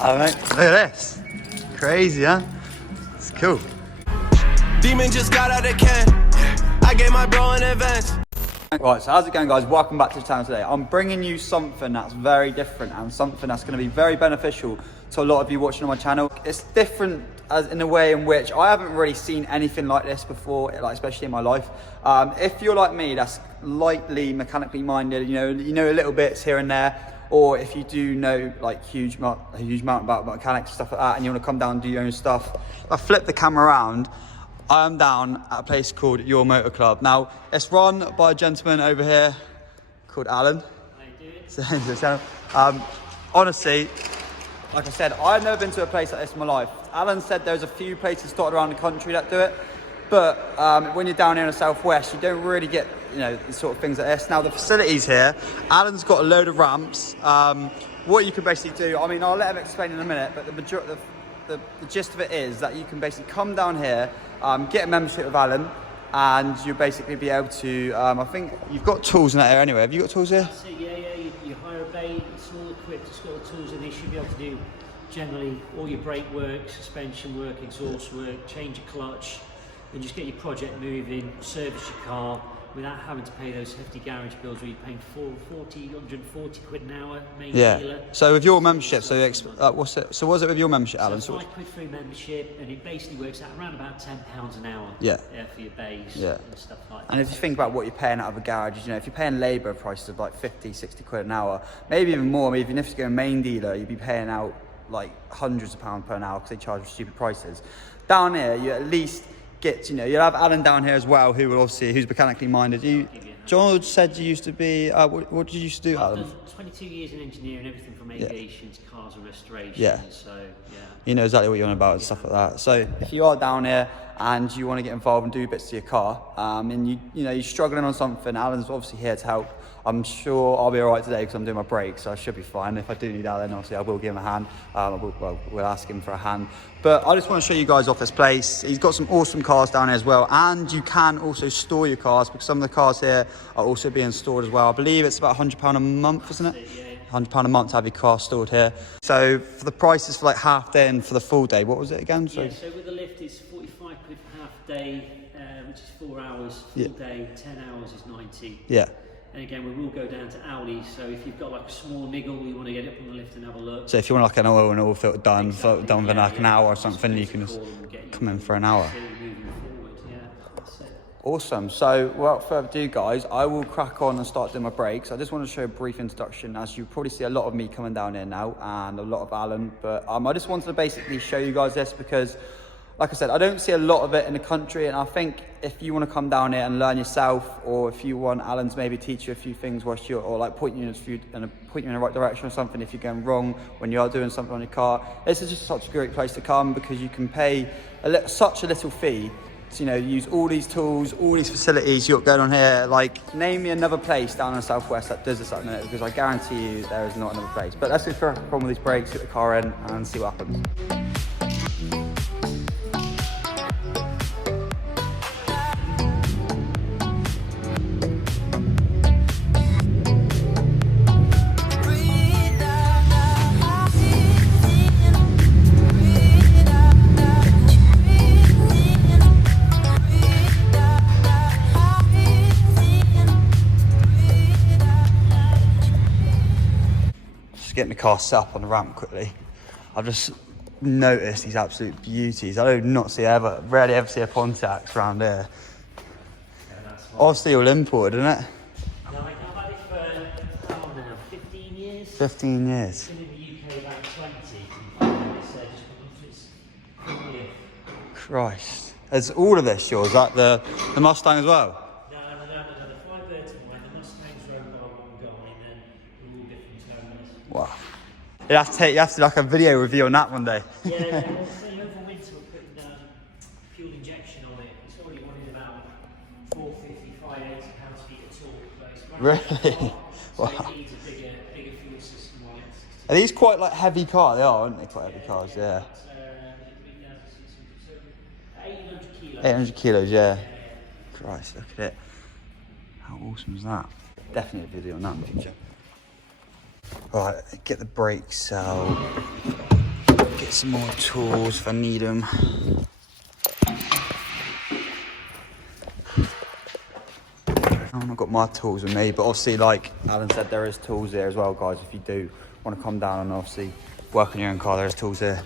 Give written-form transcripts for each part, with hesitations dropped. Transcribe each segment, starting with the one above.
Oh mate, look at this. Crazy, huh? It's cool. Demon just got out of can. I gave my bro an advance. Right, so how's it going, guys? Welcome back to the channel today. I'm bringing you something that's very different and something that's going to be very beneficial to a lot of you watching on my channel. It's different as in a way in which I haven't really seen anything like this before, like especially in my life. If you're like me, that's lightly mechanically minded, you know a little bits here and there, or if you do know like a huge amount about mechanics and stuff like that, and you want to come down and do your own stuff, I flip the camera around. I am down at a place called Your Motor Club. Now, it's run by a gentleman over here called Alan. How you doing? Honestly, like I said, I've never been to a place like this in my life. Alan said there's a few places dotted around the country that do it, but when you're down here in the southwest, you don't really get, these sort of things like this. Now, the facilities here, Alan's got a load of ramps. What you can basically do, I mean, I'll let him explain in a minute, but the gist of it is that you can basically come down here, get a membership with Alan, and you'll basically be able to, I think you've got tools in that area anyway. Have you got tools here? So, yeah, you hire a bay, it's all equipped, it's got the tools in it. You should be able to do generally all your brake work, suspension work, exhaust work, change a clutch, and just get your project moving, service your car without having to pay those hefty garage bills where you're paying 140 quid an hour, main dealer. So with your membership, so what's it with your membership, Alan? So it's £5 free membership, and it basically works out around about £10 an hour. For your bays and stuff like that. And if you think about what you're paying out of a garage, if you're paying labour prices of like 50, 60 quid an hour, maybe even more, even if you go main dealer, you'd be paying out like hundreds of pounds per hour because they charge stupid prices. Down here, you at least get, you'll have Alan down here as well, who's mechanically minded. George said you used to be, what did you used to do, Alan? I've done 22 years in engineering, everything from aviation to cars and restoration. So, you know exactly what you're on about and stuff like that. So if you are down here and you want to get involved and do bits to your car, and you're struggling on something, Alan's obviously here to help. I'm sure I'll be all right today because I'm doing my brakes, so I should be fine. If I do need Alan, obviously I will give him a hand. We'll ask him for a hand. But I just want to show you guys off this place. He's got some awesome cars down here as well, and you can also store your cars because some of the cars here are also being stored as well. I believe it's about £100 a month, isn't it? £100 a month to have your car stored here. So for the prices for like half day and for the full day, what was it again? So with the lift it's 45 quid for half day, which is 4 hours. Full day, 10 hours is 90. And again, we will go down to hourly, so if you've got like a small niggle, you want to get up on the lift and have a look. So if you want like an oil filter done, within like an hour or something, you can just come in for an hour. Awesome. So without further ado, guys, I will crack on and start doing my brakes. I just want to show a brief introduction, as you probably see a lot of me coming down here now and a lot of Alan, but I just wanted to basically show you guys this because, like I said, I don't see a lot of it in the country, and I think if you want to come down here and learn yourself, or if you want Alan to maybe teach you a few things whilst you're, or like point you in the right direction or something if you're going wrong when you are doing something on your car, this is just such a great place to come because you can pay such a little fee to use all these tools, all these facilities you've got going on here. Like, name me another place down in the southwest that does this at the minute, because I guarantee you there is not another place. But let's just crack on with these brakes, get the car in and see what happens. Getting the car set up on the ramp quickly. I've just noticed these absolute beauties. I do not rarely ever see a Pontiacs around here. Obviously all imported, isn't it? No, I've had it for 15 years. 15 years. Been in the UK about 20. Just Christ. Is all of this yours? Like the Mustang as well? No, the Firebirds are mine. The Mustangs are owned by one guy, and then we're all different owners. Wow. You have to do like a video review on that one day. Yeah, over winter we're putting fuel injection on it. It's already running about 450, 580 pounds-feet of torque. Really? So it needs a bigger fuel system on it. Are these quite like heavy cars? They are, aren't they? Quite heavy cars, yeah. 800 kilos. 800 kilos, yeah. Christ, look at it. How awesome is that? Definitely a video on that in the future. Right, get the brakes out. get some more tools if I need them. I've got my tools with me, but obviously, like Alan said, there is tools there as well, guys. If you do want to come down and obviously work on your own car, there's tools there.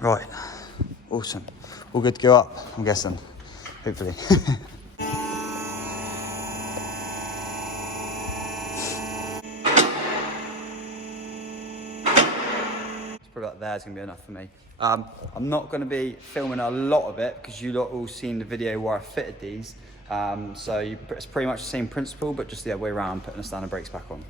Right, awesome. All good to go up, I'm guessing, hopefully. Probably up there is going to be enough for me. I'm not going to be filming a lot of it because you lot all seen the video where I fitted these. So it's pretty much the same principle, but just the other way around, putting the standard brakes back on.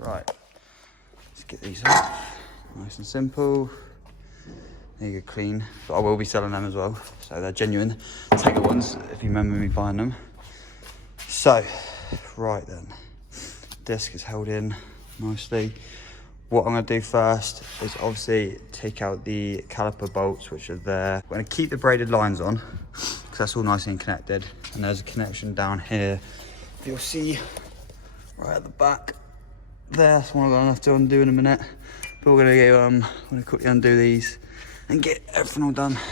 Right, let's get these off, nice and simple. There you go, clean. But I will be selling them as well, so they're genuine Tiger ones, if you remember me buying them. So, right then, disc is held in nicely. What I'm going to do first is obviously take out the caliper bolts, which are there. I'm going to keep the braided lines on, because that's all nicely and connected. And there's a connection down here, you'll see right at the back. That's one I'm gonna have to undo in a minute. But we're gonna go, I'm gonna quickly undo these and get everything all done. Right,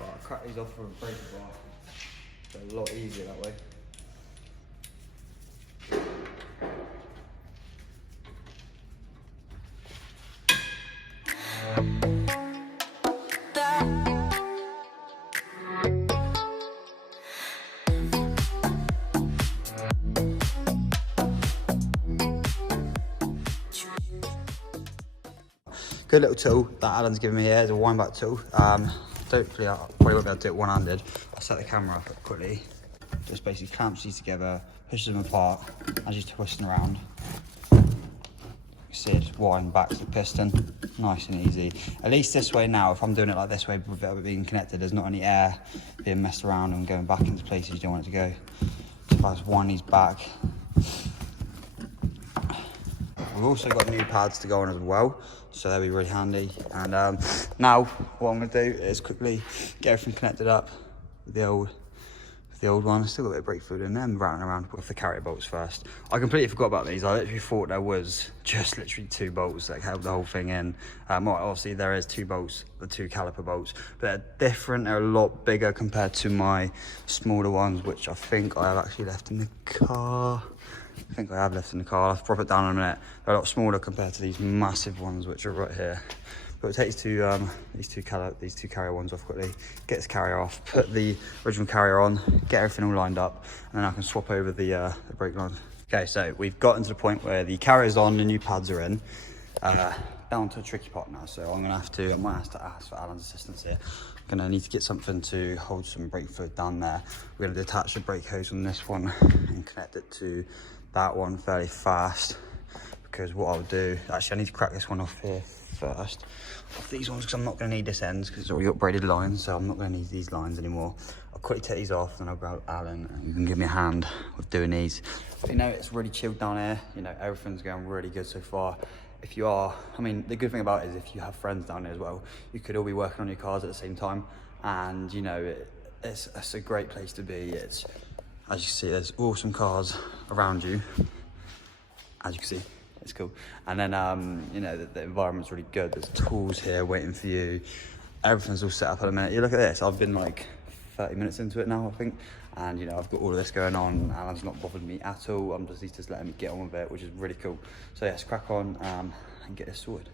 I'll crack these off for a breaker bar. It's a lot easier that way. Good little tool that Alan's given me here is a wind back tool. Hopefully I probably won't be able to do it one-handed. I'll set the camera up quickly. Just basically clamps these together, pushes them apart as you're twisting around. You see it just wind back to the piston, nice and easy. At least this way now, if I'm doing it like this way with it being connected, there's not any air being messed around and going back into places you don't want it to go. So if I just wind these back. We've also got new pads to go on as well, so they'll be really handy. And now what I'm going to do is quickly get everything connected up with the old one. Still got a bit of brake fluid in there and routing around with the carrier bolts first. I completely forgot about these. I literally thought there was just literally 2 bolts that held the whole thing in. Well, obviously there is 2 bolts, the 2 caliper bolts, but they're different. They're a lot bigger compared to my smaller ones, which I think I have actually left in the car. I think I have left in the car. I'll have to prop it down in a minute. They're a lot smaller compared to these massive ones, which are right here. But we'll take these two carrier ones off quickly, get this carrier off, put the original carrier on, get everything all lined up, and then I can swap over the brake lines. Okay, so we've gotten to the point where the carrier's on, the new pads are in. Down to a tricky part now, so I might have to ask for Alan's assistance here. I'm gonna need to get something to hold some brake fluid down there. We're gonna detach the brake hose on this one and connect it to that one fairly fast, because what I'll do, actually I need to crack this one off here first, off these ones, because I'm not going to need this ends because it's already got braided lines, so I'm not going to need these lines anymore. I'll quickly take these off and I'll grab Alan and you can give me a hand with doing these. You know, it's really chilled down here, you know, everything's going really good so far. If you are, I mean, the good thing about it is if you have friends down here as well, you could all be working on your cars at the same time, and you know, it's a great place to be. It's, as you can see, there's awesome cars around you. As you can see, it's cool. And then, you know, the environment's really good. There's tools here waiting for you. Everything's all set up in a minute. You look at this, I've been like 30 minutes into it now, I think. And, you know, I've got all of this going on. Alan's not bothered me at all. He's just letting me get on with it, which is really cool. So, yeah, let's crack on and get this sorted.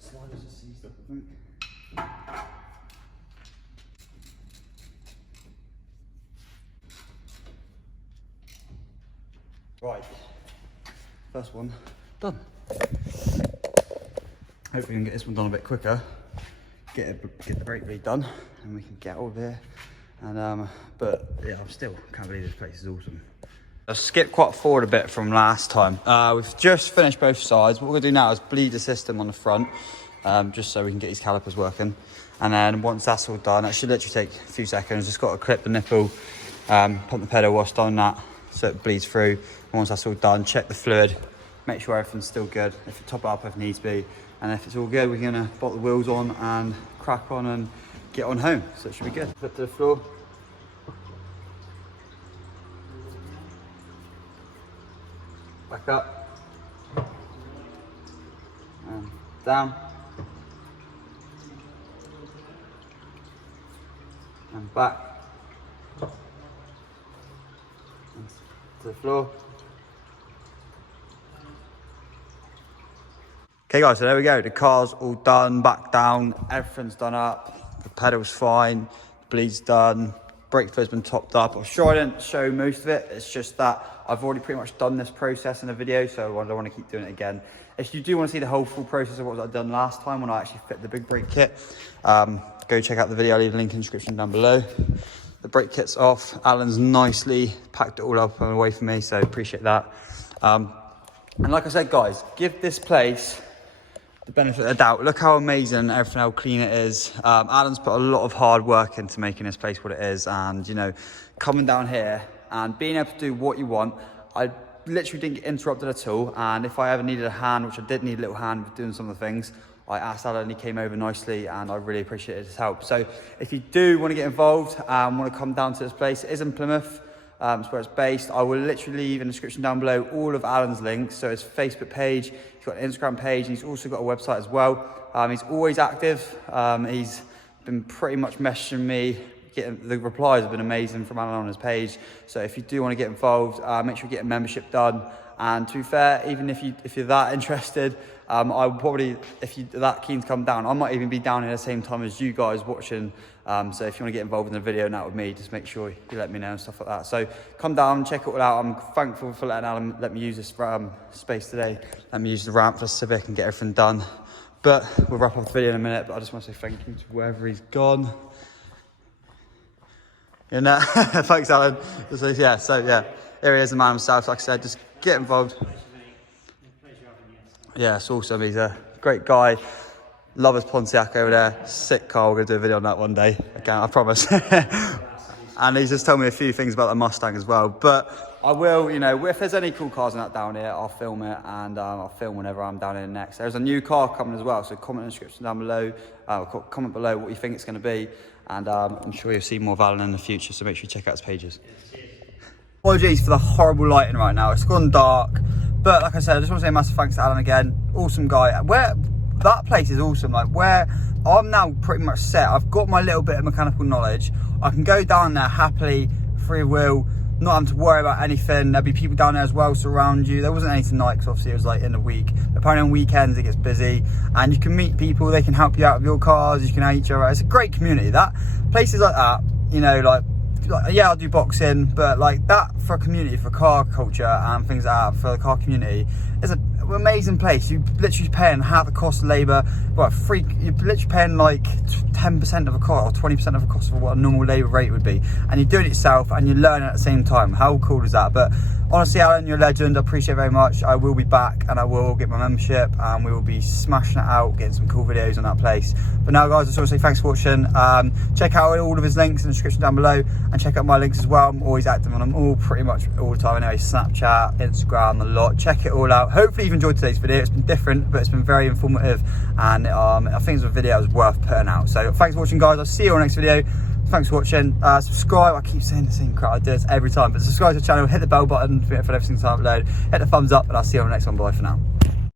Sliders are seized up, I think. Right, first one done. Hopefully we can get this one done a bit quicker. Get the brake bleed done, and we can get over here. And but yeah, I still can't believe this place is awesome. I've skipped quite forward a bit from last time. We've just finished both sides. What we're gonna do now is bleed the system on the front, just so we can get these calipers working. And then once that's all done, that should literally take a few seconds. Just got to clip the nipple, pump the pedal whilst on that, so it bleeds through. And once that's all done, check the fluid, make sure everything's still good. If you top it up if needs be, and if it's all good, we're gonna bolt the wheels on and crack on and get on home. So it should be good. Foot to the floor. Back up. And down. And back. And to the floor. Okay guys, so there we go. The car's all done, back down, everything's done up, the pedal's fine, the bleed's done, brake fluid's been topped up. I'm sure I didn't show most of it, it's just that I've already pretty much done this process in a video, so I don't want to keep doing it again. If you do want to see the whole full process of what I've done last time when I actually fit the big brake kit, go check out the video, I'll leave a link in the description down below. The brake kit's off, Alan's nicely packed it all up and away from me, so appreciate that. And like I said guys, give this place the benefit of the doubt. Look how amazing everything, how clean it is. Alan's put a lot of hard work into making this place what it is, and you know, coming down here and being able to do what you want, I literally didn't get interrupted at all. And if I ever needed a hand, which I did need a little hand with doing some of the things, I asked Alan and he came over nicely, and I really appreciated his help. So if you do want to get involved and want to come down to this place, it is in Plymouth. It's where it's based. I will literally leave in the description down below all of Alan's links. So his Facebook page, he's got an Instagram page, and he's also got a website as well. He's always active. He's been pretty much messaging me. The replies have been amazing from Alan on his page. So if you do want to get involved, make sure you get a membership done. And to be fair, even if you're that interested, I would probably, if you're that keen to come down, I might even be down here at the same time as you guys watching. So if you want to get involved in the video and out with me, just make sure you let me know and stuff like that. So come down, check it all out. I'm thankful for letting Alan let me use this space today. Let me use the ramp for the Civic and get everything done. But we'll wrap up the video in a minute, but I just want to say thank you to wherever he's gone. And thanks Alan. So yeah, here he is, the man himself. Like I said, just get involved. Yeah, it's awesome. He's a great guy. Love his Pontiac over there. Sick car. We're going to do a video on that one day. Again, I promise. And he's just told me a few things about the Mustang as well. But I will, you know, if there's any cool cars in that down here, I'll film it. And I'll film whenever I'm down here next. There's a new car coming as well. So comment in the description down below. Comment below what you think it's going to be. And I'm sure you'll see more of Alan in the future. So make sure you check out his pages. Apologies for the horrible lighting right now. It's gone dark. But like I said, I just want to say a massive thanks to Alan again. Awesome guy. That place is awesome. Like, where I'm now pretty much set. I've got my little bit of mechanical knowledge. I can go down there happily, free will, not having to worry about anything. There'll be people down there as well surround you. There wasn't any tonight because obviously it was like in the week. Apparently on weekends it gets busy, and you can meet people. They can help you out with your cars. You can help each other out. It's a great community. That places like that, you know, like yeah, I'll do boxing, but like that for a community, for car culture and things like that, for the car community, is an amazing place. You're literally paying half the cost of labour. Well, you're literally paying like 10% of a cost or 20% of a cost of what a normal labour rate would be, and you're doing it yourself and you're learning at the same time. How cool is that? But honestly, Alan, you're a legend. I appreciate it very much. I will be back and I will get my membership, and we will be smashing it out, getting some cool videos on that place. But now guys, I just want to say thanks for watching. Check out all of his links in the description down below, and check out my links as well. I'm always active on them all, pretty much all the time anyway. Snapchat, Instagram, a lot. Check it all out. Hopefully you've enjoyed today's video. It's been different, but it's been very informative, and I think it's a video that was worth putting out. So thanks for watching guys. I'll see you on the next video. Thanks for watching. Subscribe. I keep saying the same crap. I do this every time, but subscribe to the channel, hit the bell button for every single time I upload, hit the thumbs up, and I'll see you on the next one. Bye for now.